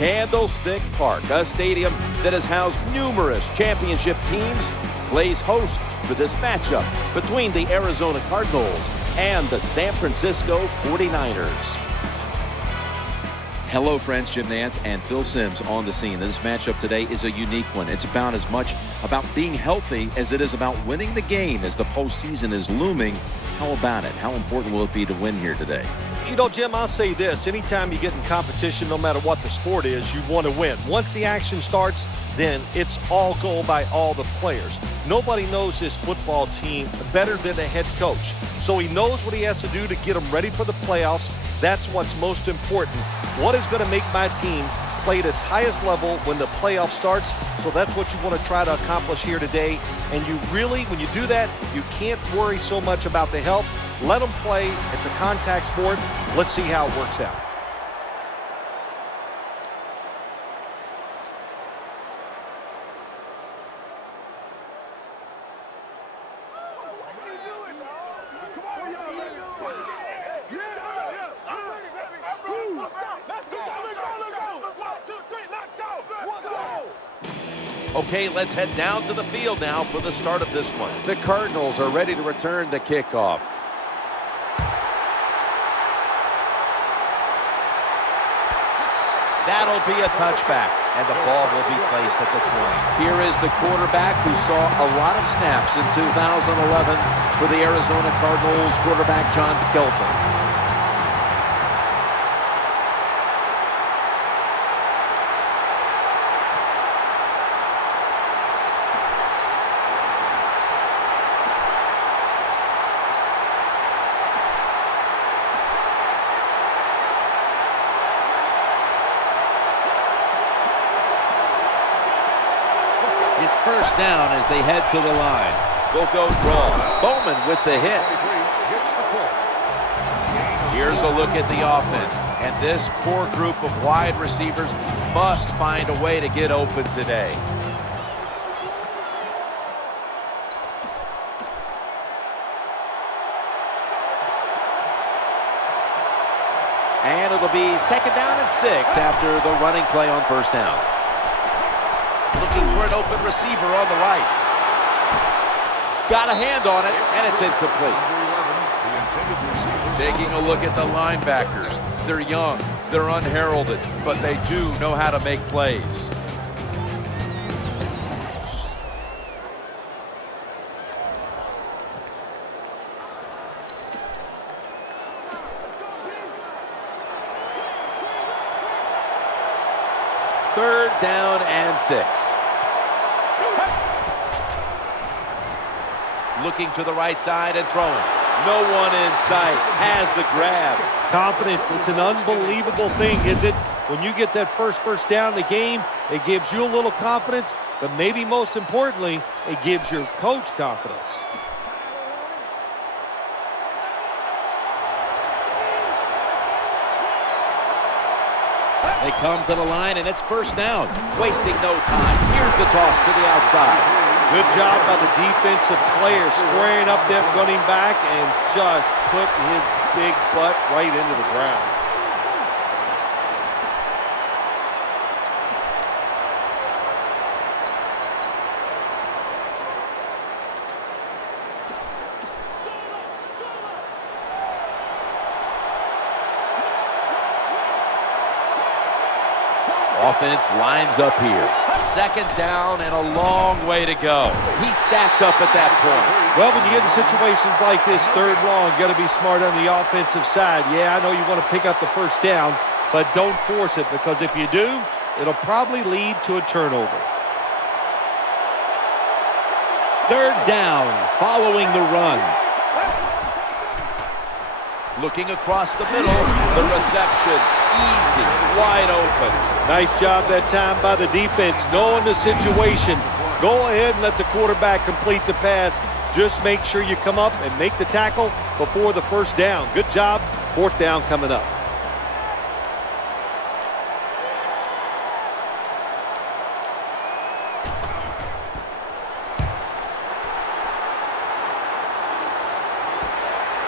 Candlestick Park, a stadium that has housed numerous championship teams, plays host for this matchup between the Arizona Cardinals and the San Francisco 49ers. Hello, friends. Jim Nance and Phil Simms on the scene. This matchup today is a unique one. It's about as much about being healthy as it is about winning the game as the postseason is looming. How about it? How important will it be to win here today? You know, Jim, I'll say this. Anytime you get in competition, no matter what the sport is, you want to win. Once the action starts, then it's all go by all the players. Nobody knows this football team better than the head coach. So he knows what he has to do to get them ready for the playoffs. That's what's most important. What is going to make my team play at its highest level when the playoff starts? So that's what you want to try to accomplish here today. And you really, when you do that, you can't worry so much about the health. Let them play. It's a contact sport. Let's see how it works out. Okay, let's head down to the field now for the start of this one. The Cardinals are ready to return the kickoff. That'll be a touchback, and the ball will be placed at the 20. Here is the quarterback who saw a lot of snaps in 2011 for the Arizona Cardinals quarterback John Skelton. It's first down as they head to the line. They'll go draw. Bowman with the hit. Here's a look at the offense. And this core group of wide receivers must find a way to get open today. And it'll be second down and 6 after the running play on first down. Looking for an open receiver on the right. Got a hand on it, and it's incomplete. Taking a look at the linebackers. They're young, they're unheralded, but they do know how to make plays. Third down and 6. Looking to the right side and throwing. No one in sight. Has the grab. Confidence, it's an unbelievable thing, isn't it? When you get that first down in the game, it gives you a little confidence, but maybe most importantly, it gives your coach confidence. They come to the line, and it's first down. Wasting no time. Here's the toss to the outside. Good job by the defensive player squaring up that running back and just put his big butt right into the ground. Offense lines up here. Second down and a long way to go. He stacked up at that point. Well, when you get in situations like this, third long, you got to be smart on the offensive side. Yeah, I know you want to pick up the first down, but don't force it, because if you do, it'll probably lead to a turnover. Third down following the run. Looking across the middle, the reception, easy, wide open. Nice job that time by the defense, knowing the situation. Go ahead and let the quarterback complete the pass. Just make sure you come up and make the tackle before the first down. Good job. Fourth down coming up.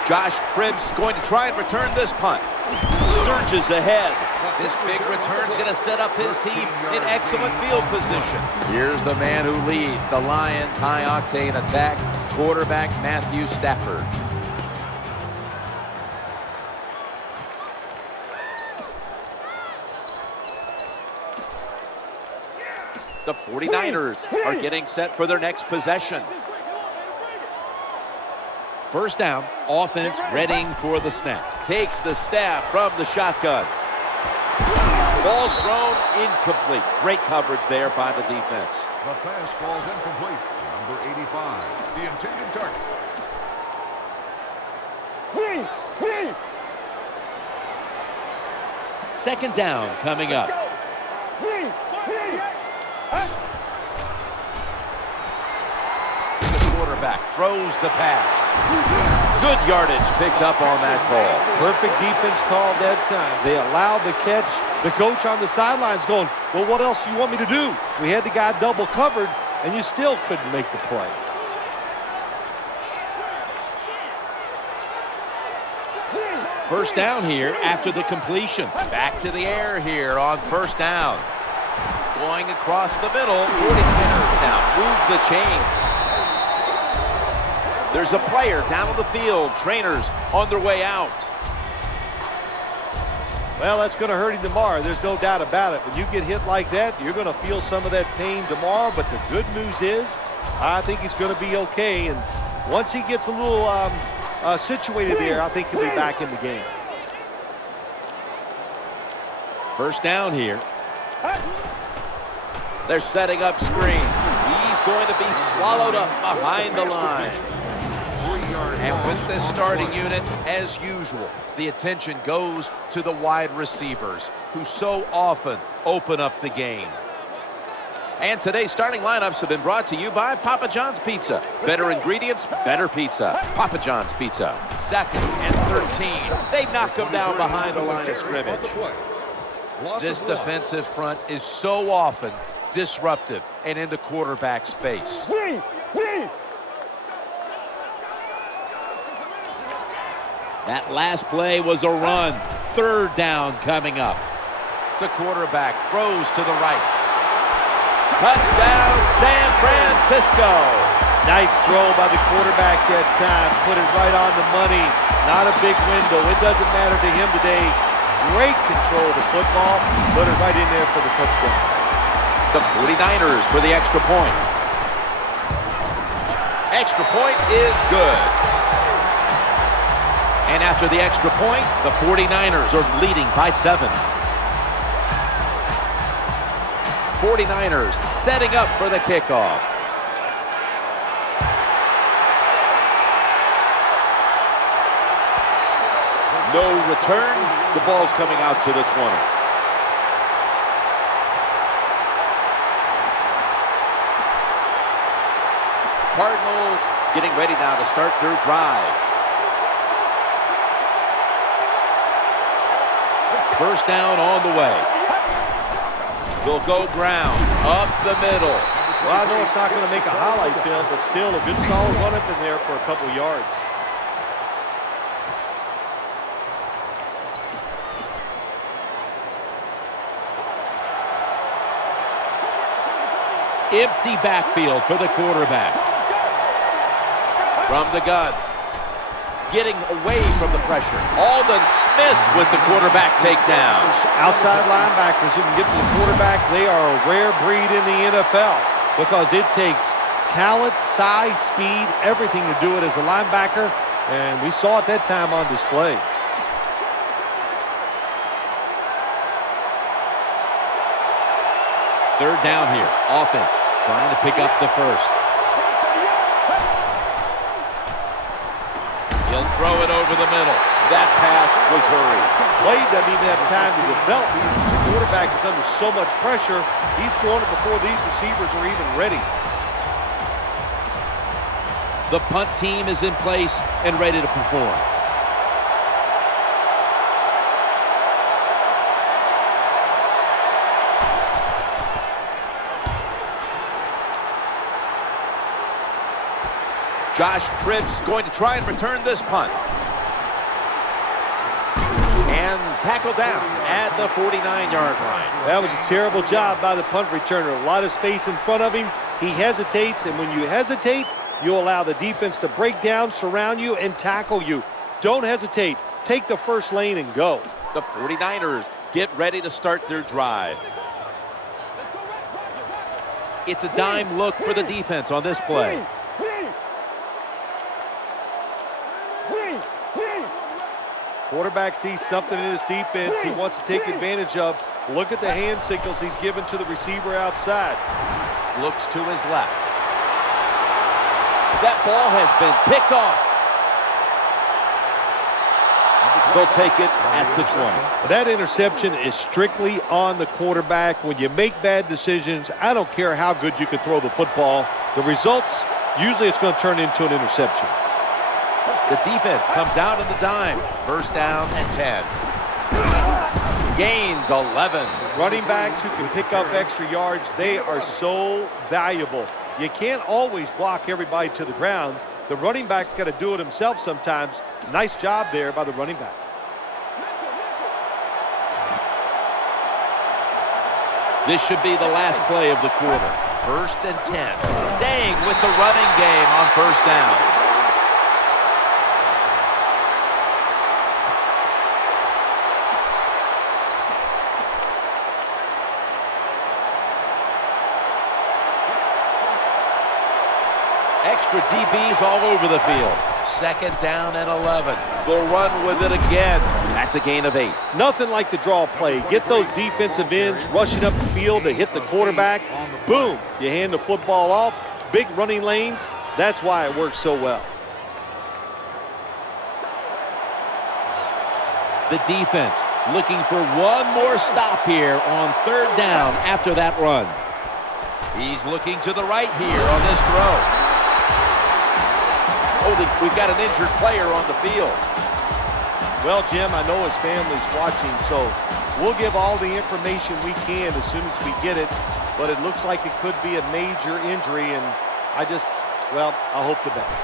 Josh Cribbs going to try and return this punt. Surges ahead. This big return's going to set up his team in excellent field position. Here's the man who leads the Lions' high-octane attack, quarterback Matthew Stafford. The 49ers are getting set for their next possession. First down, offense readying for the snap. Takes the snap from the shotgun. Ball's thrown incomplete. Great coverage there by the defense. The pass falls incomplete. Number 85, the intended target. Second down coming up. The quarterback throws the pass. Good yardage picked up on that call. Perfect defense call that time. They allowed the catch. The coach on the sidelines going, well, what else do you want me to do? We had the guy double covered, and you still couldn't make the play. First down here after the completion. Back to the air here on first down. Going across the middle. 49ers now move the chains. There's a player down on the field. Trainers on their way out. Well, that's going to hurt him tomorrow. There's no doubt about it. When you get hit like that, you're going to feel some of that pain tomorrow. But the good news is, I think he's going to be okay. And once he gets a little situated there, I think he'll be back in the game. First down here. They're setting up screen. He's going to be swallowed up behind the line. And with this starting unit, as usual, the attention goes to the wide receivers, who so often open up the game. And today's starting lineups have been brought to you by Papa John's Pizza. Better ingredients, better pizza. Papa John's Pizza. Second and 13. They knock him down behind the line of scrimmage. This defensive front is so often disruptive and in the quarterback space. That last play was a run. Third down coming up. The quarterback throws to the right. Touchdown, San Francisco. Nice throw by the quarterback that time. Put it right on the money. Not a big window. It doesn't matter to him today. Great control of the football. Put it right in there for the touchdown. The 49ers for the extra point. Extra point is good. And after the extra point, the 49ers are leading by 7. 49ers setting up for the kickoff. No return. The ball's coming out to the 20. Cardinals getting ready now to start their drive. First down on the way. They'll go ground, up the middle. Well, I know it's not going to make a highlight film, but still a good solid run up in there for a couple yards. Empty backfield for the quarterback. From the gun. Getting away from the pressure. Aldon Smith with the quarterback takedown. Outside linebackers who can get to the quarterback, they are a rare breed in the NFL because it takes talent, size, speed, everything to do it as a linebacker, and we saw it that time on display. Third down here. Offense trying to pick up the first. He'll throw it over the middle. That pass was hurried. Play doesn't even have time to develop. The quarterback is under so much pressure, he's throwing it before these receivers are even ready. The punt team is in place and ready to perform. Josh Cribbs going to try and return this punt. And tackled down at the 49-yard line. That was a terrible job by the punt returner. A lot of space in front of him. He hesitates, and when you hesitate, you allow the defense to break down, surround you, and tackle you. Don't hesitate. Take the first lane and go. The 49ers get ready to start their drive. It's a dime look for the defense on this play. Quarterback sees something in his defense he wants to take advantage of. Look at the hand signals he's given to the receiver outside. Looks to his left. That ball has been picked off. They'll take it at the 20. That interception is strictly on the quarterback. When you make bad decisions, I don't care how good you can throw the football. The results, usually it's going to turn into an interception. The defense comes out in the dime. First down and 10. Gains 11. Running backs who can pick up extra yards, they are so valuable. You can't always block everybody to the ground. The running back's got to do it himself sometimes. Nice job there by the running back. This should be the last play of the quarter. First and 10. Staying with the running game on first down. Extra DBs all over the field. Second down and 11. They'll run with it again. That's a gain of 8. Nothing like the draw play. Get those defensive ends rushing up the field to hit the quarterback. Boom, you hand the football off. Big running lanes. That's why it works so well. The defense looking for one more stop here on third down after that run. He's looking to the right here on this throw. Oh, we've got an injured player on the field. Well, Jim, I know his family's watching, so we'll give all the information we can as soon as we get it. But it looks like it could be a major injury, and I hope the best.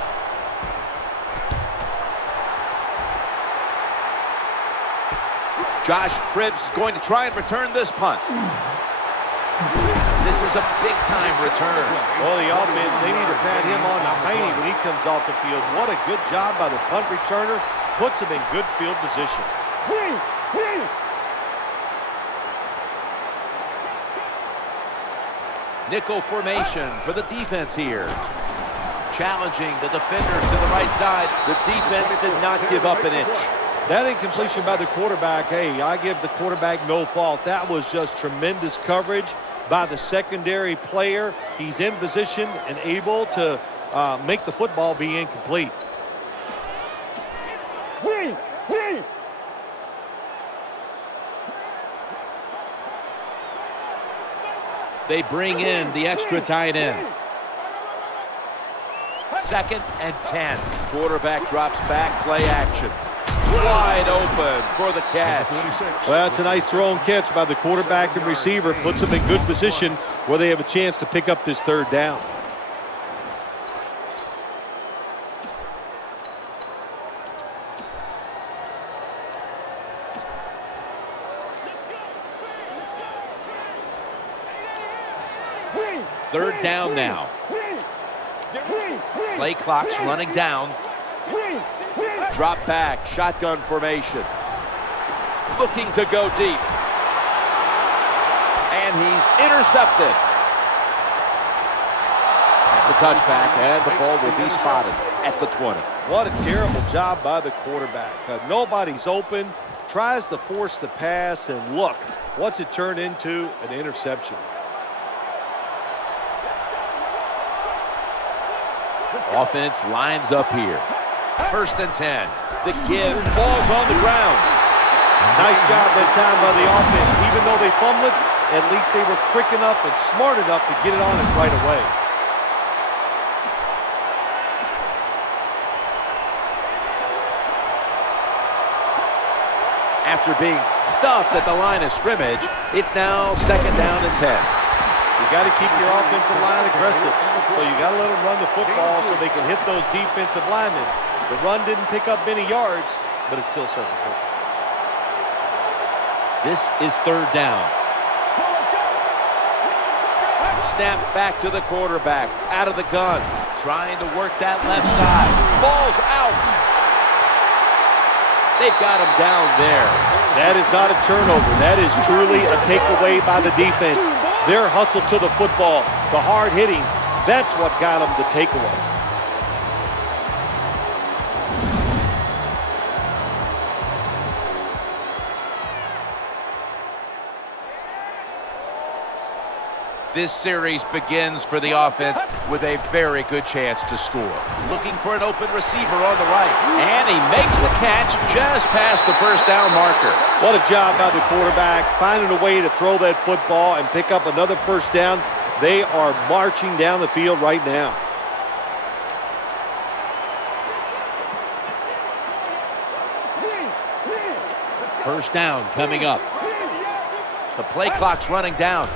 Josh Cribbs going to try and return this punt. This is a big-time return. Well, the offense, they need to pat him on the tiny when he comes off the field. What a good job by the punt returner. Puts him in good field position. Nickel formation for the defense here. Challenging the defenders to the right side. The defense did not give up an inch. That incompletion by the quarterback, hey, I give the quarterback no fault. That was just tremendous coverage by the secondary player. He's in position and able to make the football be incomplete. They bring in the extra tight end. Second and 10. Quarterback drops back, play action. Wide open for the catch. Well, it's a nice throw and catch by the quarterback and receiver. Puts them in good position where they have a chance to pick up this third down. Third down now. Play clock's running down. Drop back, shotgun formation. Looking to go deep. And he's intercepted. That's a touchback, and the ball will be spotted at the 20. What a terrible job by the quarterback. Nobody's open, tries to force the pass, and look, what's it turned into? An interception. Offense lines up here. First and 10. The give, ball's on the ground. Nice job that time by the offense. Even though they fumbled it, at least they were quick enough and smart enough to get it on it right away. After being stuffed at the line of scrimmage, it's now second down and 10. You got to keep your offensive line aggressive. So you got to let them run the football so they can hit those defensive linemen. The run didn't pick up many yards, but it still served the purpose. This is third down. Snap back to the quarterback. Out of the gun. Trying to work that left side. Ball's out. They've got him down there. That is not a turnover. That is truly a takeaway by the defense. Their hustle to the football, the hard hitting, that's what got them the takeaway. This series begins for the offense with a very good chance to score. Looking for an open receiver on the right. And he makes the catch just past the first down marker. What a job by the quarterback, finding a way to throw that football and pick up another first down. They are marching down the field right now. First down coming up. The play clock's running down.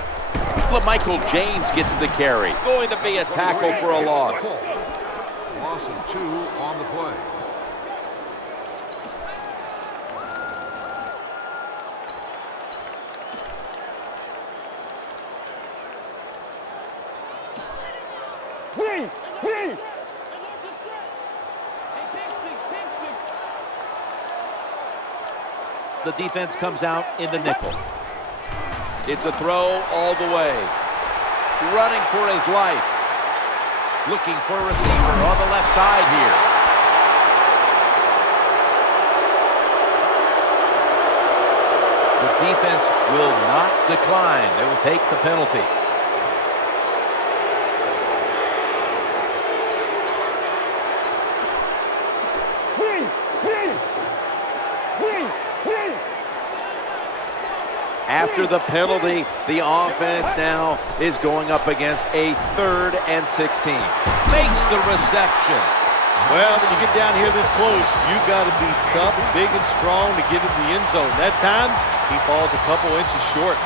Michael James gets the carry. Going to be a tackle for a loss. Loss of 2 on the play. The defense comes out in the nickel. It's a throw all the way. Running for his life. Looking for a receiver on the left side here. The defense will not decline. They will take the penalty. After the penalty, the offense now is going up against a 3rd and 16. Makes the reception. Well, when you get down here this close, you got to be tough, big, and strong to get in the end zone. That time, he falls a couple inches short.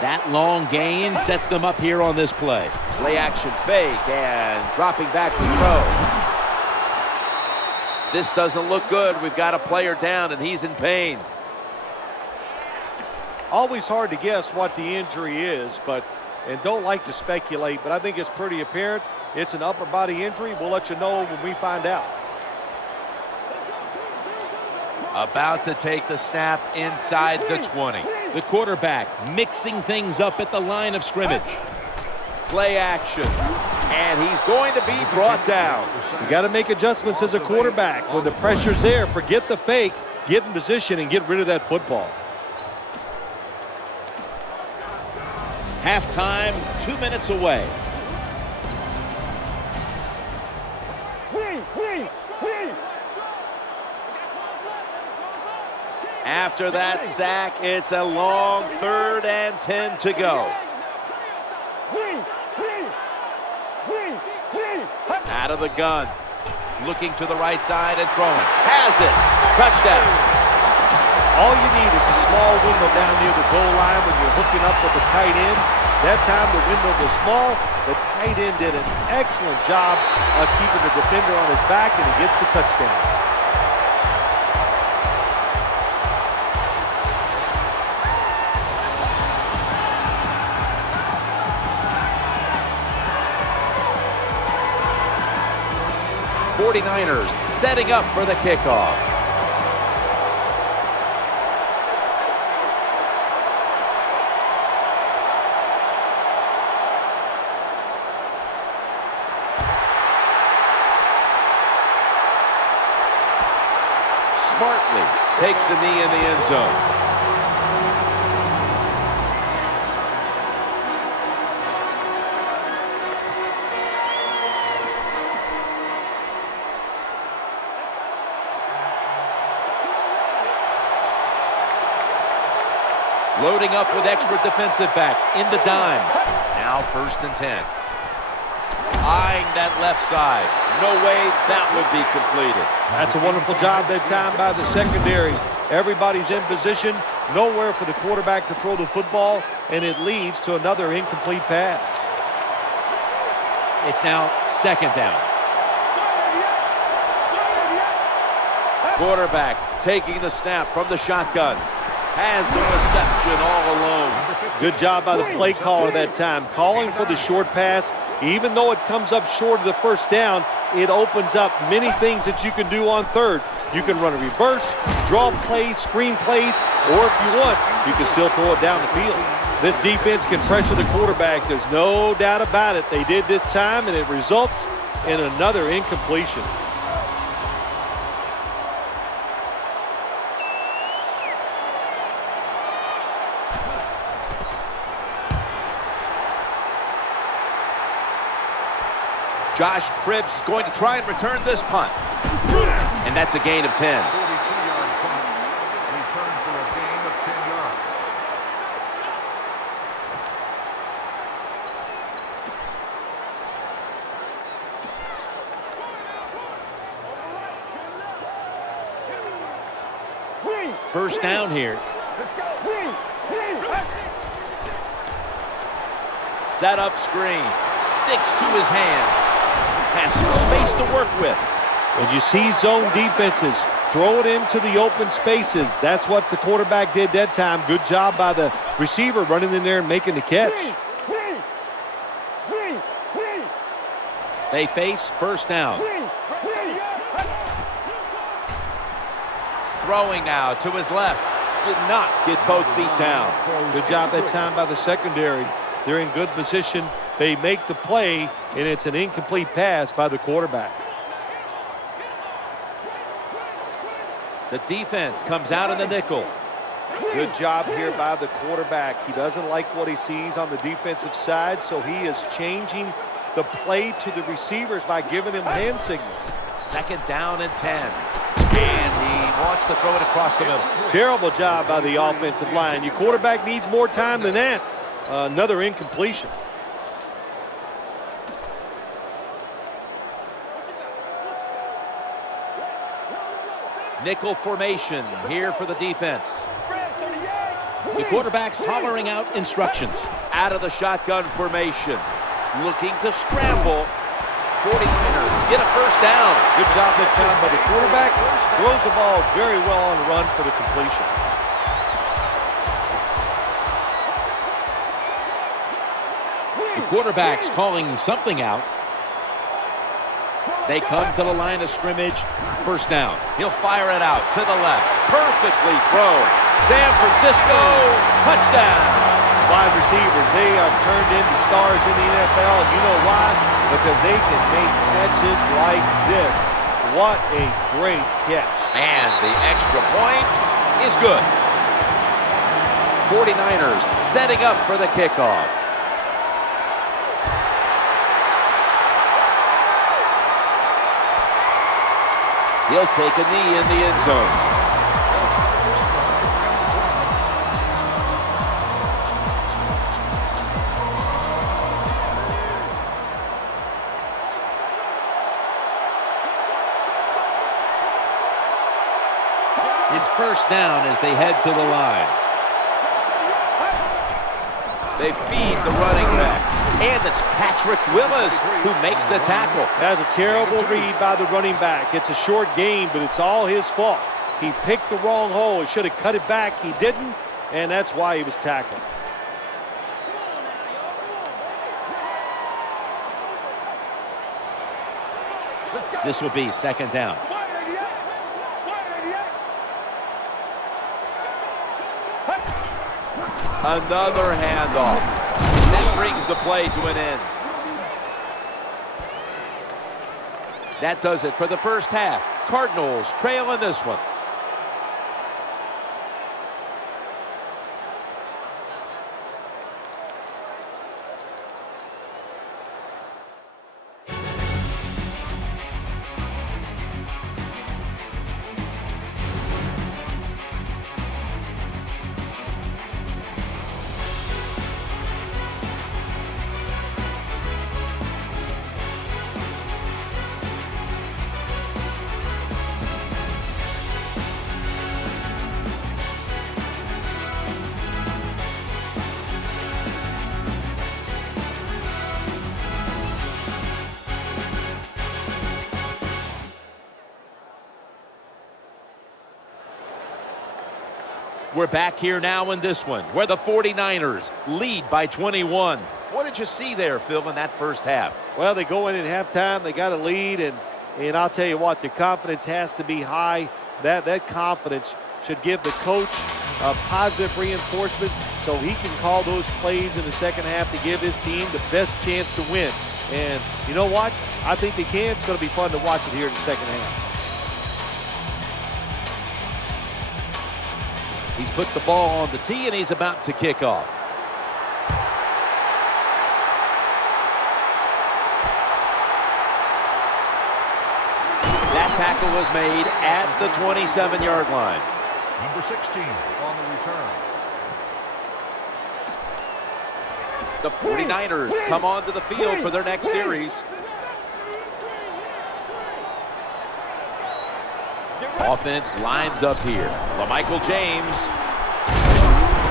That long gain sets them up here on this play. Play action fake and dropping back to throw. This doesn't look good. We've got a player down, and he's in pain. Always hard to guess what the injury is, and don't like to speculate, but I think it's pretty apparent. It's an upper body injury. We'll let you know when we find out. About to take the snap inside the 20. The quarterback mixing things up at the line of scrimmage. Play action. And he's going to be brought down. You got to make adjustments as a quarterback. When the pressure's there, forget the fake, get in position and get rid of that football. Halftime, 2 minutes away. After that sack, it's a long 3rd and 10 to go. Out of the gun. Looking to the right side and throwing. Has it. Touchdown. All you need is a small window down near the goal line when you're hooking up with the tight end. That time the window was small. The tight end did an excellent job of keeping the defender on his back, and he gets the touchdown. '49ers setting up for the kickoff. Smartly takes a knee in the end zone. Loading up with extra defensive backs in the dime. Now 1st and 10. Eyeing that left side. No way that would be completed. That's a wonderful job that time by the secondary. Everybody's in position. Nowhere for the quarterback to throw the football, and it leads to another incomplete pass. It's now 2nd down. Quarterback taking the snap from the shotgun. Has the reception all alone. Good job by the play caller that time, calling for the short pass. Even though it comes up short of the first down, it opens up many things that you can do on third. You can run a reverse, draw plays, screen plays, or if you want, you can still throw it down the field. This defense can pressure the quarterback. There's no doubt about it. They did this time, and it results in another incompletion. Josh Cribbs going to try and return this punt. And that's a gain of 10. 42-yard punt. Return for a gain of 10 yards. First down here. Set up screen. Sticks to his hands. Has some space to work with. When you see zone defenses, throw it into the open spaces. That's what the quarterback did that time. Good job by the receiver running in there and making the catch. They face first down. Throwing now to his left. Did not get both feet down. Good job that time by the secondary. They're in good position. They make the play, and it's an incomplete pass by the quarterback. The defense comes out in the nickel. Good job here by the quarterback. He doesn't like what he sees on the defensive side, so he is changing the play to the receivers by giving him hand signals. Second down and 10. And he wants to throw it across the middle. Terrible job by the offensive line. Your quarterback needs more time than that. Another incompletion. Nickel formation here for the defense. The quarterback's hollering out instructions. Out of the shotgun formation. Looking to scramble. 49ers get a first down. Good job that time by the quarterback. Throws the ball very well on the run for the completion. The quarterback's calling something out. They come to the line of scrimmage. First down. He'll fire it out to the left. Perfectly thrown. San Francisco, touchdown. Wide receivers, they are turned into stars in the NFL. You know why? Because they can make catches like this. What a great catch. And the extra point is good. 49ers setting up for the kickoff. He'll take a knee in the end zone. It's first down as they head to the line. They feed the running back. And it's Patrick Willis who makes the tackle. That's a terrible read by the running back. It's a short game, but it's all his fault. He picked the wrong hole. He should have cut it back. He didn't, and that's why he was tackled. This will be second down. Another handoff. That brings the play to an end. That does it for the first half. Cardinals trail in this one. We're back here now in this one, where the 49ers lead by 21. What did you see there, Phil, in that first half? Well, they go in at halftime, they got a lead, and I'll tell you what, their confidence has to be high. That confidence should give the coach a positive reinforcement so he can call those plays in the second half to give his team the best chance to win. And you know what? I think they can. It's going to be fun to watch it here in the second half. He's put the ball on the tee, and he's about to kick off. That tackle was made at the 27-yard line. Number 16 on the return. The 49ers come onto the field for their next series. Offense lines up here. LaMichael James.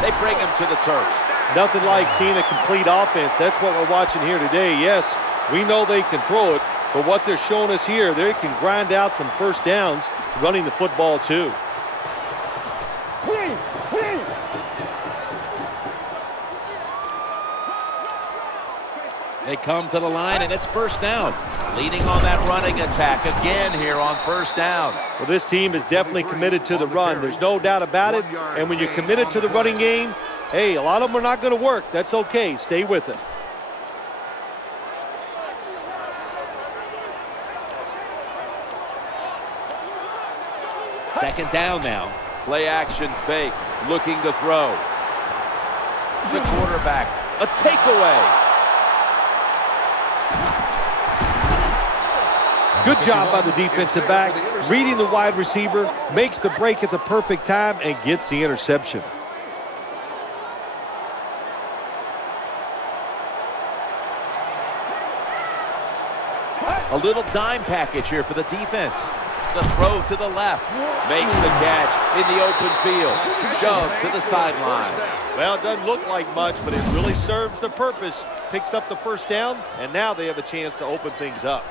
They bring him to the turf. Nothing like seeing a complete offense. That's what we're watching here today. Yes, we know they can throw it, but what they're showing us here, they can grind out some first downs running the football too. They come to the line, and it's first down. Leading on that running attack again here on first down. Well, this team is definitely committed to the run. There's no doubt about it. And when you're committed to the running game, hey, a lot of them are not going to work. That's okay. Stay with it. Second down now. Play action fake. Looking to throw. The quarterback. A takeaway. Good job by the defensive back. Reading the wide receiver. Makes the break at the perfect time and gets the interception. A little dime package here for the defense. The throw to the left. Makes the catch in the open field. Shoved to the sideline. Well, it doesn't look like much, but it really serves the purpose. Picks up the first down, and now they have a chance to open things up.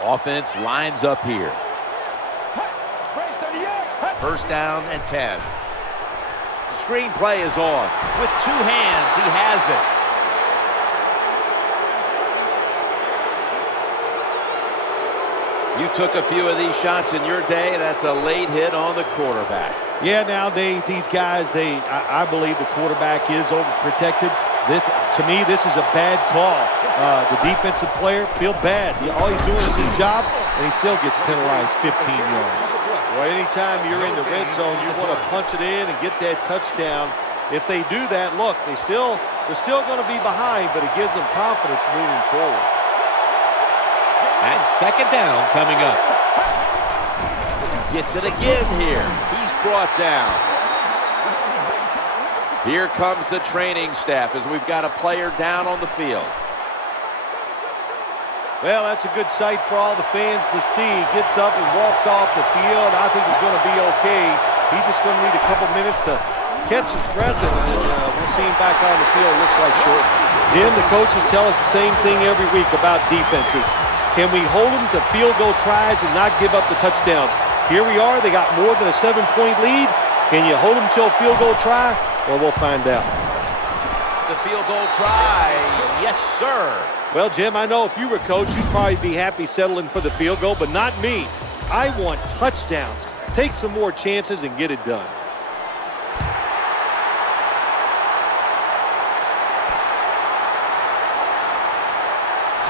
Offense lines up here. First down and 10. Screen play is on. With two hands, he has it. You took a few of these shots in your day. That's a late hit on the quarterback. Yeah, nowadays these guys, I believe the quarterback is overprotected. To me, this is a bad call. The defensive player feel bad. All he's doing is his job, and he still gets penalized 15 yards. Well, anytime you're in the red zone, you want to punch it in and get that touchdown. If they do that, look, they're still going to be behind, but it gives them confidence moving forward. And second down coming up. Gets it again here. He's brought down. Here comes the training staff as we've got a player down on the field. Well, that's a good sight for all the fans to see. He gets up and walks off the field. I think he's going to be okay. He's just going to need a couple minutes to catch his breath, and we'll see him back on the field. Looks like short. Jim, the coaches tell us the same thing every week about defenses. Can we hold them to field goal tries and not give up the touchdowns? Here we are. They got more than a 7-point lead. Can you hold them till a field goal try? Well, we'll find out. The field goal try. Yes, sir. Well, Jim, I know if you were coach, you'd probably be happy settling for the field goal, but not me. I want touchdowns. Take some more chances and get it done.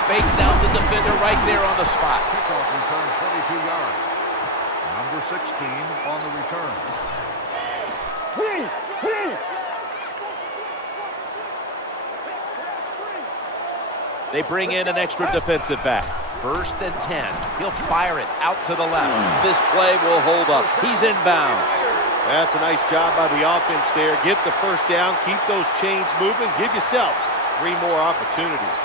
Fakes out the defender right there on the spot. Kickoff return 22 yards. Number 16 on the return. They bring in an extra defensive back. First and 10. He'll fire it out to the left. This play will hold up. He's inbound. That's a nice job by the offense there. Get the first down. Keep those chains moving. Give yourself 3 more opportunities.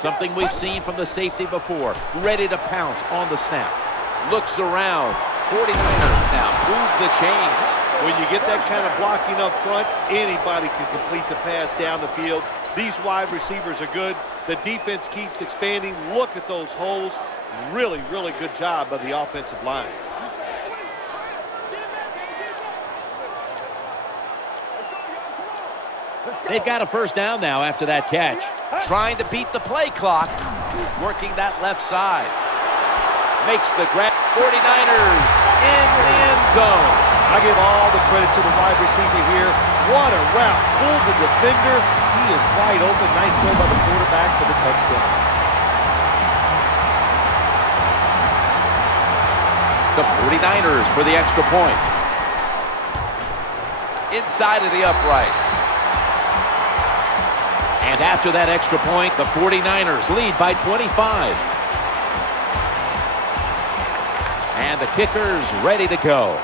Something we've seen from the safety before. Ready to pounce on the snap. Looks around. 49ers now move the chains. When you get that kind of blocking up front, anybody can complete the pass down the field. These wide receivers are good. The defense keeps expanding. Look at those holes. Really, really good job by the offensive line. They've got a first down now after that catch. Trying to beat the play clock. Working that left side. Makes the grab. 49ers in the end zone. I give all the credit to the wide receiver here. What a route. Pulled the defender. He is wide open. Nice throw by the quarterback for the touchdown. The 49ers for the extra point. Inside of the uprights. And after that extra point, the 49ers lead by 25. And the kicker's ready to go.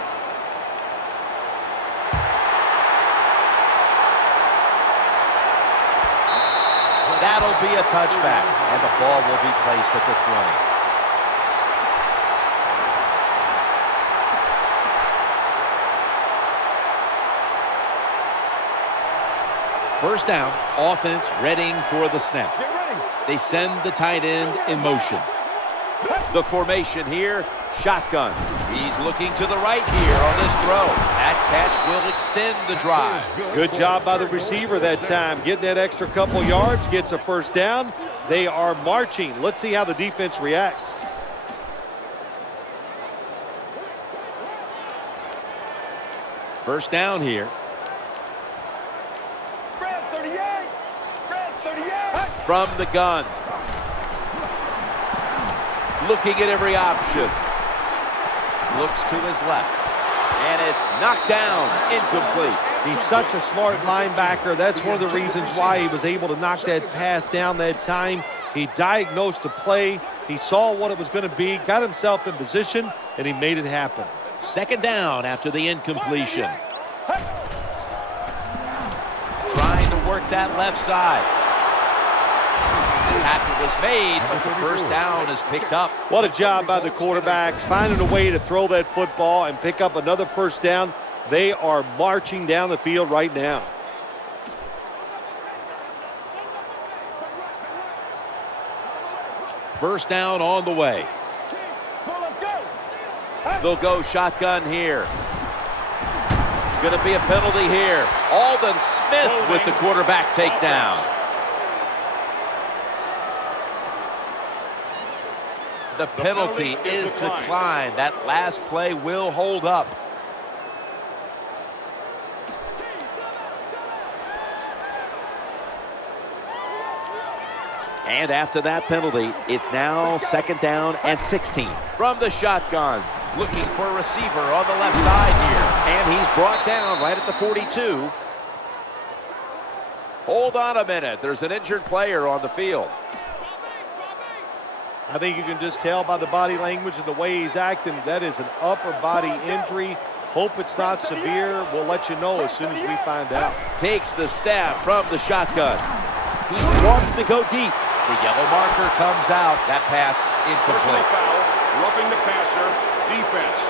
That'll be a touchback, and the ball will be placed at the 20. First down, offense readying for the snap. They send the tight end in motion. The formation here, shotgun. He's looking to the right here on this throw. That catch will extend the drive. Good job by the receiver that time. Getting that extra couple yards, gets a first down. They are marching. Let's see how the defense reacts. First down here. From the gun. Looking at every option. Looks to his left. And it's knocked down. Incomplete. He's such a smart linebacker. That's one of the reasons why he was able to knock that pass down that time. He diagnosed the play. He saw what it was going to be, got himself in position, and he made it happen. Second down after the incompletion. Trying to work that left side. The tackle was made, but the first down is picked up. What a job by the quarterback, finding a way to throw that football and pick up another first down. They are marching down the field right now. First down on the way. They'll go shotgun here. Going to be a penalty here. Aldon Smith with the quarterback takedown. The penalty is declined. That last play will hold up. And after that penalty, it's now second down and 16. From the shotgun, looking for a receiver on the left side here. And he's brought down right at the 42. Hold on a minute. There's an injured player on the field. I think you can just tell by the body language and the way he's acting, that is an upper body injury. Hope it's not severe. We'll let you know as soon as we find out. Takes the snap from the shotgun. He wants to go deep. The yellow marker comes out. That pass incomplete. Personal foul, roughing the passer, defense.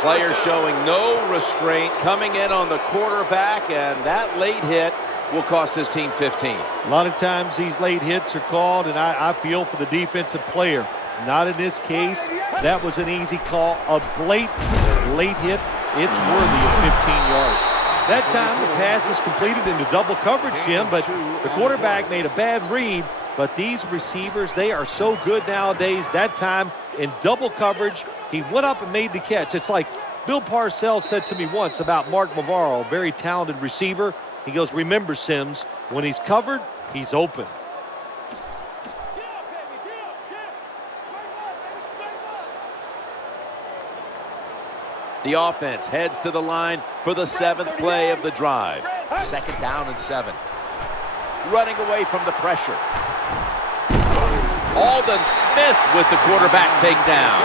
Player showing no restraint, coming in on the quarterback, and that late hit will cost his team 15. A lot of times these late hits are called, and I feel for the defensive player. Not in this case. That was an easy call. A blatant late hit. It's worthy of 15 yards. That time the pass is completed into double coverage, Jim, but the quarterback made a bad read. But these receivers, they are so good nowadays. That time in double coverage, he went up and made the catch. It's like Bill Parcells said to me once about Mark Navarro, a very talented receiver. He goes, remember, Sims, when he's covered, he's open. The offense heads to the line for the 7th play of the drive. Second down and 7. Running away from the pressure. Aldon Smith with the quarterback takedown.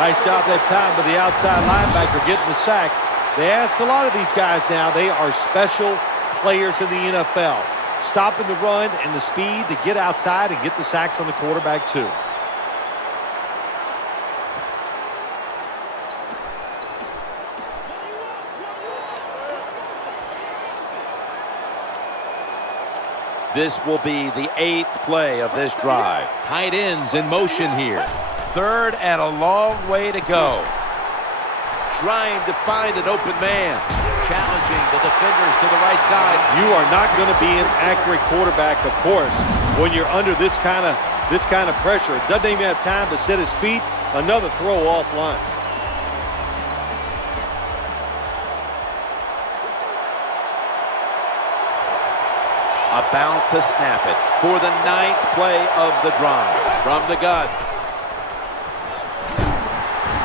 Nice job that time by the outside linebacker getting the sack. They ask a lot of these guys now. They are special players in the NFL. stopping the run and the speed to get outside and get the sacks on the quarterback too. This will be the 8th play of this drive. Tight ends in motion here. 3rd and a long way to go. Trying to find an open man. Challenging the defenders to the right side. You are not going to be an accurate quarterback, of course, when you're under this kind of pressure. It doesn't even have time to set his feet. Another throw offline. About to snap it for the 9th play of the drive. From the gun.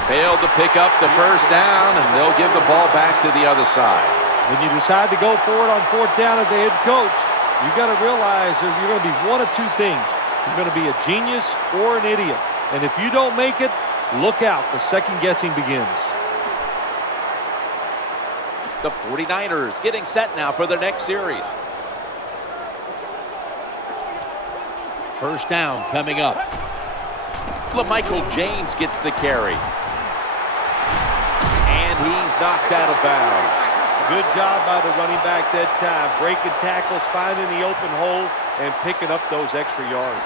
Failed to pick up the first down, and they'll give the ball back to the other side. When you decide to go for it on 4th down as a head coach, you've got to realize that you're going to be one of two things. You're going to be a genius or an idiot. And if you don't make it, look out. The second guessing begins. The 49ers getting set now for their next series. 1st down coming up. LaMichael James gets the carry. And he's knocked out of bounds. Good job by the running back that time. Breaking tackles, finding the open hole, and picking up those extra yards.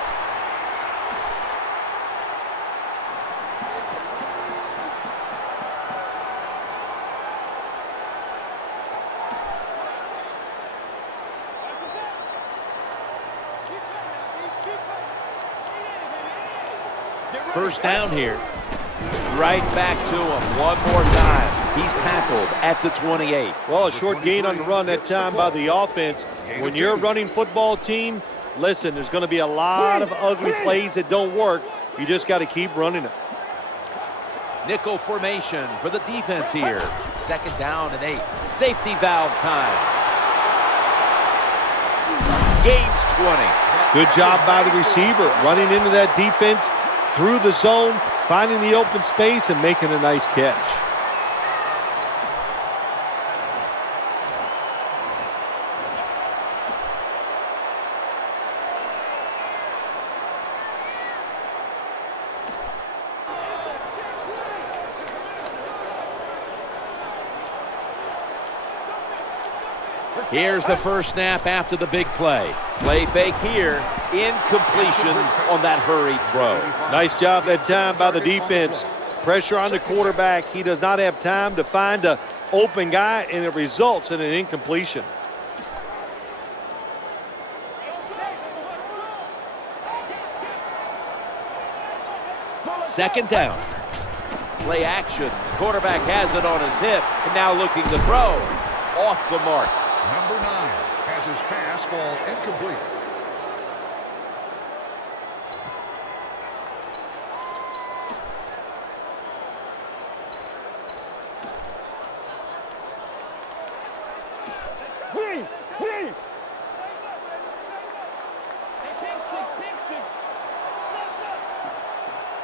First down here. Right back to him one more time. He's tackled at the 28. Well, a short gain on the run that time by the offense. When you're a running football team, listen, there's going to be a lot of ugly plays that don't work. You just got to keep running it. Nickel formation for the defense here. 2nd down and 8. Safety valve time. Gains 20. Good job by the receiver, running into that defense through the zone, finding the open space and making a nice catch. Here's the first snap after the big play. Play fake here. Incompletion on that hurried throw. Nice job that time by the defense. Pressure on the quarterback. He does not have time to find an open guy, and it results in an incompletion. Second down. Play action. Quarterback has it on his hip, and now looking to throw. Off the mark. Number 9 has his pass ball incomplete.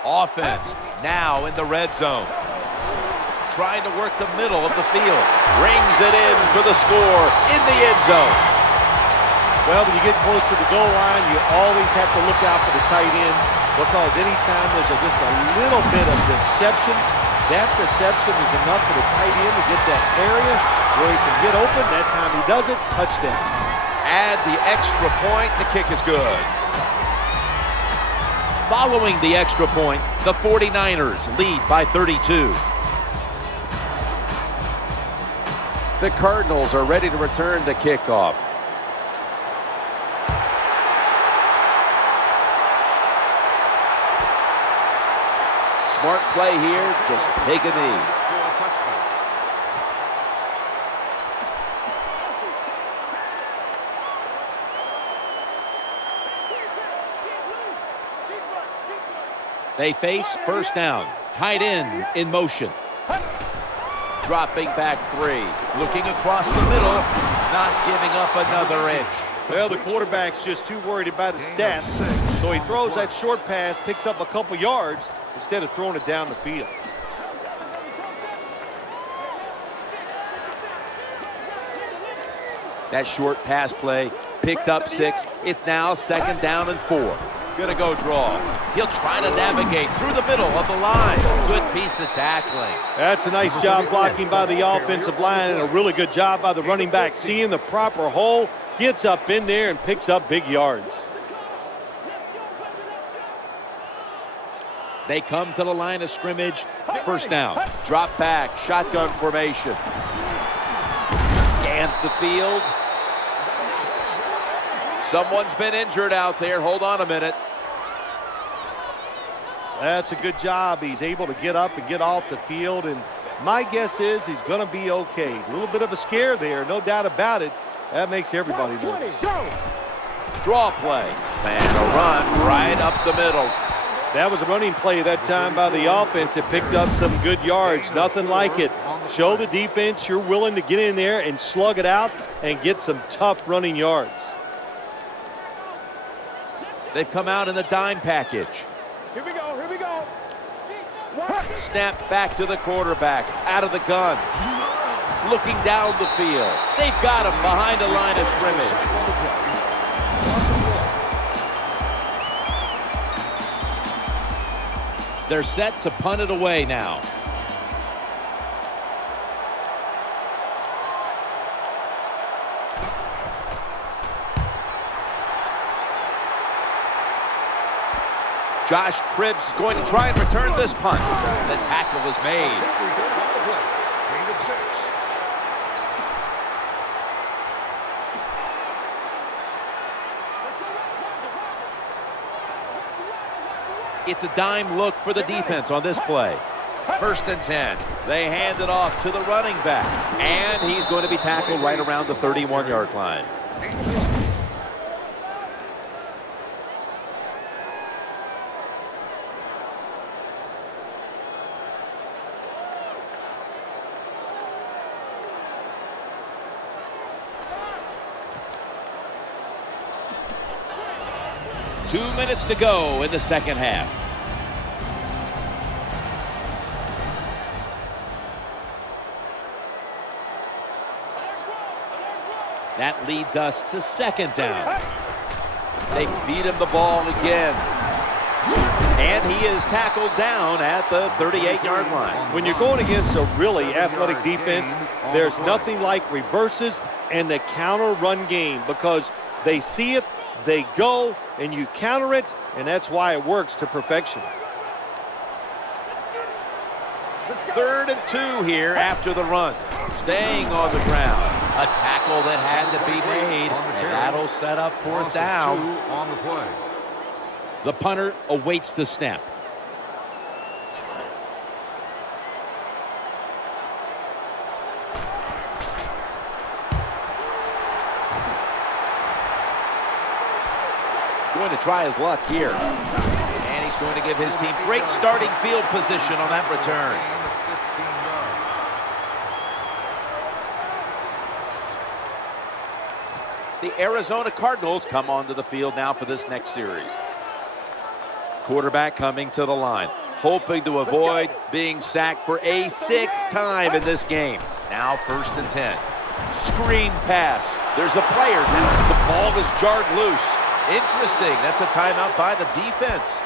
Offense now in the red zone. Trying to work the middle of the field. Rings it in for the score in the end zone. Well, when you get close to the goal line, you always have to look out for the tight end, because anytime there's just a little bit of deception, that deception is enough for the tight end to get that area where he can get open. That time he does it, touchdown. Add the extra point, the kick is good. Following the extra point, the 49ers lead by 32. The Cardinals are ready to return the kickoff. Smart play here, just take a knee. They face first down. Tight end in motion. Dropping back 3. Looking across the middle. Not giving up another inch. Well, the quarterback's just too worried about his stats, so he throws that short pass, picks up a couple yards instead of throwing it down the field. That short pass play picked up 6. It's now 2nd down and 4. Gonna go draw. He'll try to navigate through the middle of the line. Good piece of tackling. That's a nice job blocking by the offensive line, and a really good job by the running back. Seeing the proper hole, gets up in there and picks up big yards. They come to the line of scrimmage. 1st down. Drop back. Shotgun formation. Scans the field. Someone's been injured out there. Hold on a minute. That's a good job. He's able to get up and get off the field, and my guess is he's going to be okay. A little bit of a scare there, no doubt about it. That makes everybody nervous. Draw play. And a run right up the middle. That was a running play that time by the offense. It picked up some good yards. Nothing like it. Show the defense you're willing to get in there and slug it out and get some tough running yards. They've come out in the dime package. Here we go, here we go. Snap back to the quarterback. Out of the gun. Looking down the field. They've got him behind the line of scrimmage. They're set to punt it away now. Josh Cribbs going to try and return this punt. The tackle is made. It's a dime look for the defense on this play. 1st and 10. They hand it off to the running back. And he's going to be tackled right around the 31-yard line. Two minutes to go in the 2nd half. That leads us to 2nd down. They feed him the ball again. And he is tackled down at the 38-yard line. When you're going against a really athletic defense, there's nothing like reverses and the counter run game, because they see it, they go, and you counter it, and that's why it works to perfection. 3rd and 2 here after the run. Staying on the ground. A tackle that had to be made, and that'll set up 4th down. On the play. The punter awaits the snap. Going to try his luck here. And he's going to give his team great starting field position on that return. The Arizona Cardinals come onto the field now for this next series. Quarterback coming to the line, hoping to avoid being sacked for a 6th time in this game. Now 1st and 10. Screen pass. There's a player now. The ball is jarred loose. Interesting. That's a timeout by the defense.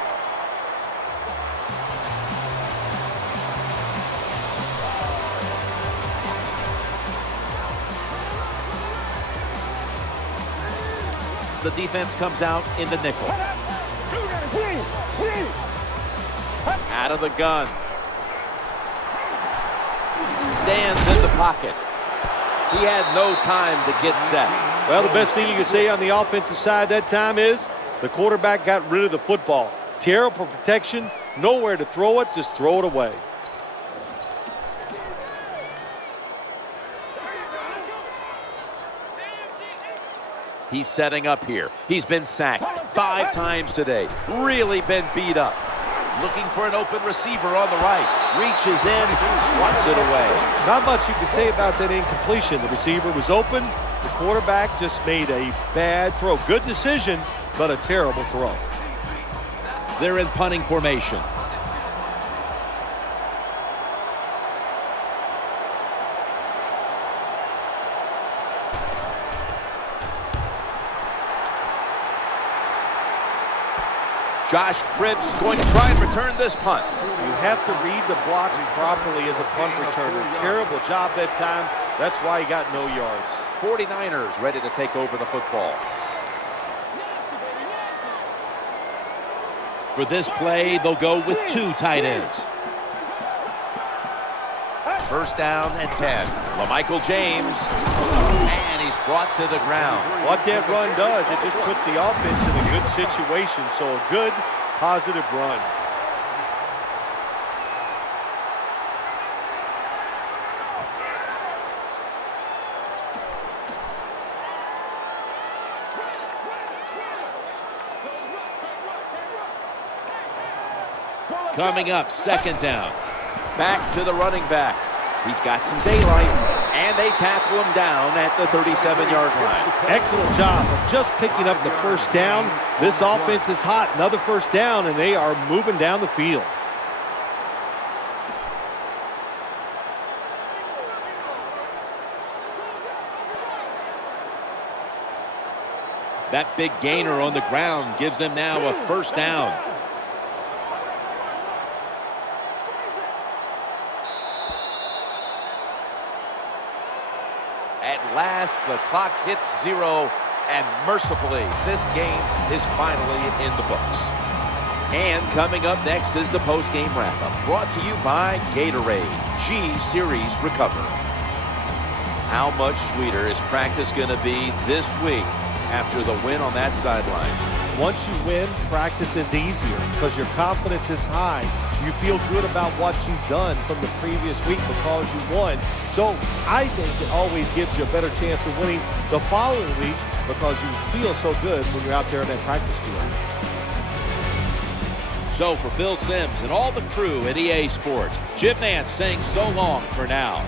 The defense comes out in the nickel. Out of the gun. Stands in the pocket. He had no time to get set. Well, the best thing you can say on the offensive side that time is the quarterback got rid of the football. Terrible protection, nowhere to throw it, just throw it away. He's setting up here. He's been sacked 5 times today. Really been beat up. Looking for an open receiver on the right. Reaches in, swats it away. Not much you can say about that incompletion. The receiver was open. The quarterback just made a bad throw. Good decision, but a terrible throw. They're in punting formation. Josh Cribbs going to try and return this punt. You have to read the blocks properly as a punt returner. Terrible job that time. That's why he got no yards. 49ers ready to take over the football. For this play, they'll go with 2 tight ends. First down and 10. LaMichael James. And he's brought to the ground. What that run does, it just puts the offense in a good situation. So a good, positive run. Coming up, second down. Back to the running back. He's got some daylight, and they tackle him down at the 37-yard line. Excellent job of just picking up the first down. This offense is hot. Another first down, and they are moving down the field. That big gainer on the ground gives them now a first down. At last, the clock hits 0, and mercifully, this game is finally in the books. And coming up next is the post-game wrap-up, brought to you by Gatorade, G-Series Recover. How much sweeter is practice going to be this week after the win on that sideline? Once you win, practice is easier because your confidence is high. You feel good about what you've done from the previous week because you won. So I think it always gives you a better chance of winning the following week because you feel so good when you're out there in that practice field. So for Phil Simms and all the crew at EA Sports, Jim Nance saying so long for now.